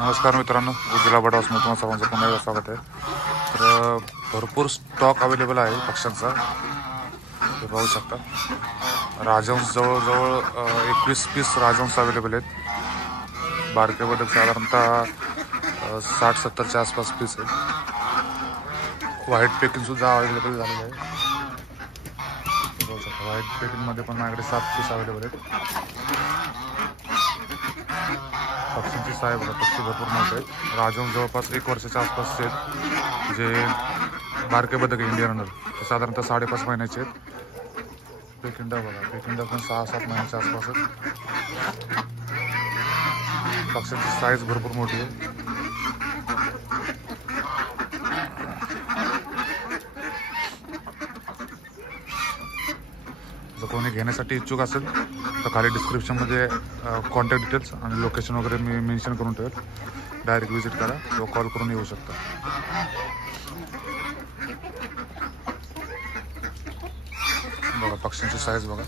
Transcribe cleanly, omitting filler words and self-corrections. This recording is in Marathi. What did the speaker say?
नमस्कार मित्रांनो, उज्ज्वला बडावसमध्ये तुम्हाला सर्वांचं पुन्हा एकदा स्वागत आहे. तर भरपूर स्टॉक अवेलेबल आहे पक्ष्यांचा. हे पाहू शकता. राजहंस जवळजवळ 21 पीस राजहंस अवेलेबल आहेत. बारके बदक साधारणतः 60-70च्या आसपास पीस आहेत. व्हाईट पेकिंगसुद्धा अवेलेबल झालेलं आहे. व्हाईट पेकिंगमध्ये पण माझ्याकडे 7 पीस अवेलेबल आहेत. पक्ष्यांची साहेब पक्षी भरपूर मोठे आहेत. राजहंस जवळपास 1 वर्षाच्या आसपासचे आहेत. जे बारके बदक इंडियन ते साधारणतः 5.5 महिन्याचे आहेत. पेकिंडा बघा, पेकिंडा पण 6-7 महिन्याच्या आसपास आहेत. पक्ष्यांची साईज भरपूर मोठी आहे. जर कोणी घेण्यासाठी इच्छुक असेल तर खाली डिस्क्रिप्शनमध्ये कॉन्टॅक्ट डिटेल्स आणि लोकेशन वगैरे मी मेन्शन करून ठेवेल. डायरेक्ट विजिट करा किंवा कॉल करून येऊ शकता. बघा पक्ष्यांची साईज बघा.